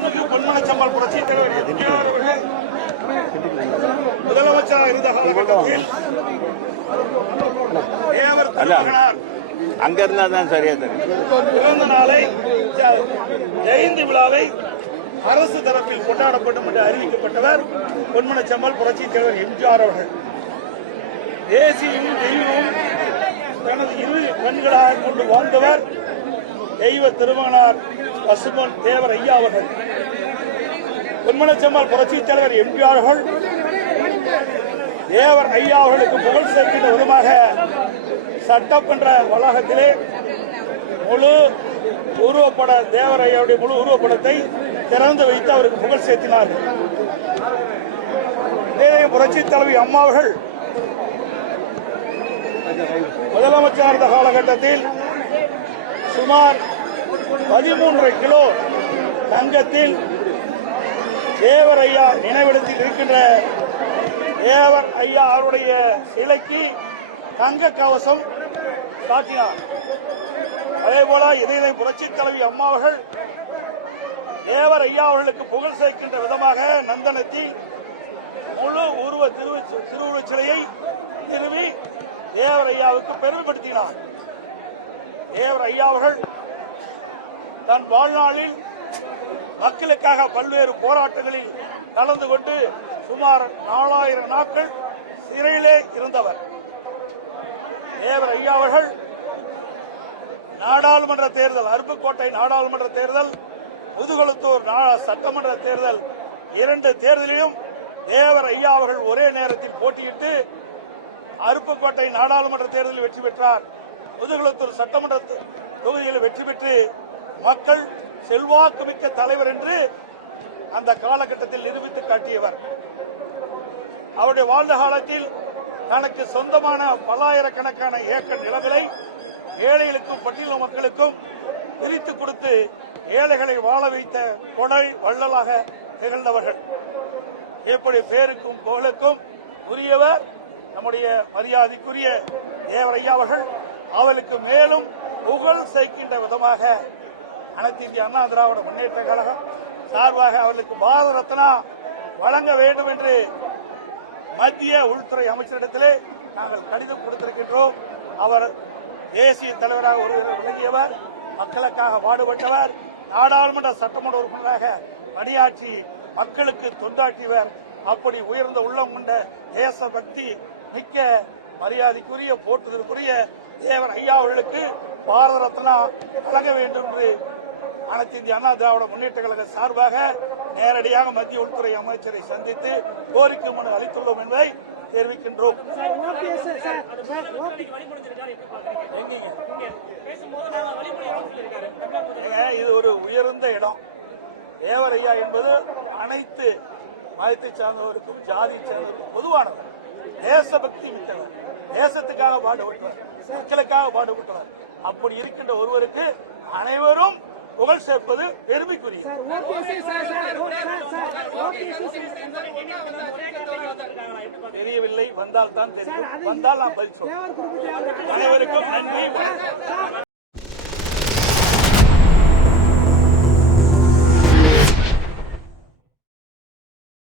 மாண்புமிகு பொன்மனச்சம்மல் புரட்சி தலைவர் முதலமைச்சராக இருந்த காலகட்டத்தில் தேவர் திருமகனார் அங்க இருந்தா தான் சரியா தெரியும். பிறந்த நாளை ஜெயந்தி விழாவை அரசு தரப்பில் கொண்டாடப்படும் என்று அறிவிக்கப்பட்டவர் பொன்மனச்சம்மல் புரட்சி தலைவர் எம்ஜிஆர் அவர்கள். தேசியமும் தெய்வமும் தனது இரு கண்களாக கொண்டு வாழ்ந்தவர் தெய்வ திருமகனார் பசுமன் தேவர் ஐயா அவர்கள். பொன்மனச்செம்மாள் புரட்சித் தலைவர் எம்ஜிஆர் அவர்கள். தேவர் ஐயா அவர்களுக்கு புகழ் சேர்க்கின்ற விதமாக சட்டமன்ற வளாகத்திலே முழு உருவப்பட தேவர் ஐயாவுடைய முழு உருவப்படத்தை திறந்து வைத்து அவருக்கு புகழ் சேர்த்தினார்கள். இதே புரட்சி தலைவி அம்மாவர்கள் முதலமைச்சர் இருந்த காலகட்டத்தில் சுமார் பதிமூன்று கிலோ தங்கத்தில் தேவர் ஐயா நினைவிடத்தில் இருக்கின்ற தேவர் ஐயா அவருடைய சிலைக்கு தங்க கவசம் காட்டினார். அதே போல இதய புரட்சி தலைவி அம்மா அவர்கள் தேவர் ஐயா அவர்களுக்கு புகழ் சேர்க்கின்ற விதமாக நந்தனத்தில் முழு உருவ திருவு திருவுருவச் சிலையை திருவி தேவர் ஐயாவுக்கு பெருமைப்படுத்தினார். தேவர் ஐயா அவர்கள் தன் வாழ்நாளில் மக்களுக்காக பல்வேறு போராட்டங்களில் கலந்து கொண்டு சுமார் நாலாயிரம் நாட்கள் சிறையிலே இருந்தவர். தேவர் ஐயா அவர்கள் நாடாளுமன்ற தேர்தல் அருப்புக்கோட்டை நாடாளுமன்ற தேர்தல் முதுகுளத்தூர் சட்டமன்ற தேர்தல் இரண்டு தேர்தலிலும் தேவர் ஐயா அவர்கள் ஒரே நேரத்தில் போட்டியிட்டு அருப்புக்கோட்டை நாடாளுமன்ற தேர்தலில் வெற்றி பெற்றார். முதுகுளத்தூர் சட்டமன்ற தொகுதியில் வெற்றி பெற்று மக்கள் செல்வாக்கு மிக்க தலைவர் என்று அந்த காலகட்டத்தில் நிரூபித்து காட்டியவர். அவருடைய வாழ்ந்த காலத்தில் தனக்கு சொந்தமான பல்லாயிரக்கணக்கான ஏக்கர் நிலங்களை ஏழைகளுக்கும் பட்டியல மக்களுக்கும் பிரித்து கொடுத்து ஏழைகளை வாழ வைத்த கொடை வள்ளலாக திகழ்ந்தவர்கள். எப்படி பேருக்கும் புகழுக்கும் உரியவர் நம்முடைய மரியாதைக்குரிய தேவரையா அவர்கள். அவளுக்கு மேலும் புகழ் சேர்க்கின்ற விதமாக அனைத்து இந்திய அண்ணா திராவிட முன்னேற்ற கழகம் சார்பாக அவர்களுக்கு பாரத ரத்னா வழங்க வேண்டும் என்று மத்திய உள்துறை அமைச்சரிடத்திலே நாங்கள் கடிதம் கொடுத்திருக்கின்றோம். அவர் தேசிய தலைவராக ஒரு விளங்கியவர் மக்களுக்காக பாடுபட்டவர் நாடாளுமன்ற சட்டமன்ற உறுப்பினராக பணியாற்றி மக்களுக்கு தொண்டாற்றியவர். அப்படி உயர்ந்த உள்ளம் கொண்ட தேசபக்தி மிக்க மரியாதைக்குரிய போற்றுதலுக்குரிய தேவர் ஐயா அவர்களுக்கு பாரத ரத்னா வழங்க வேண்டும் என்று அனைத்து இந்திய அண்ணா திராவிட முன்னேற்ற கழக சார்பாக நேரடியாக மத்திய உள்துறை அமைச்சரை சந்தித்து கோரிக்கை மனு அளித்துள்ளோம் என்பதை தெரிவிக்கின்றோம். இது ஒரு உயர்ந்த இடம். தேவரையா என்பது அனைத்து மதத்தை சார்ந்தவருக்கும் ஜாதி சார்ந்தவருக்கும் பொதுவானவர். தேசபக்தி மிக்கவர் தேசத்துக்காக பாடுபட்டவர் மக்களுக்காக பாடுபட்டவர் அப்படி இருக்கின்ற ஒருவருக்கு அனைவரும் புகழ் சேர்ப்பது பெருமைக்குரிய. தெரியவில்லை வந்தால் தான் தெரியும். வந்தால் நான் பதில் சொல்றேன். அனைவருக்கும் நன்றி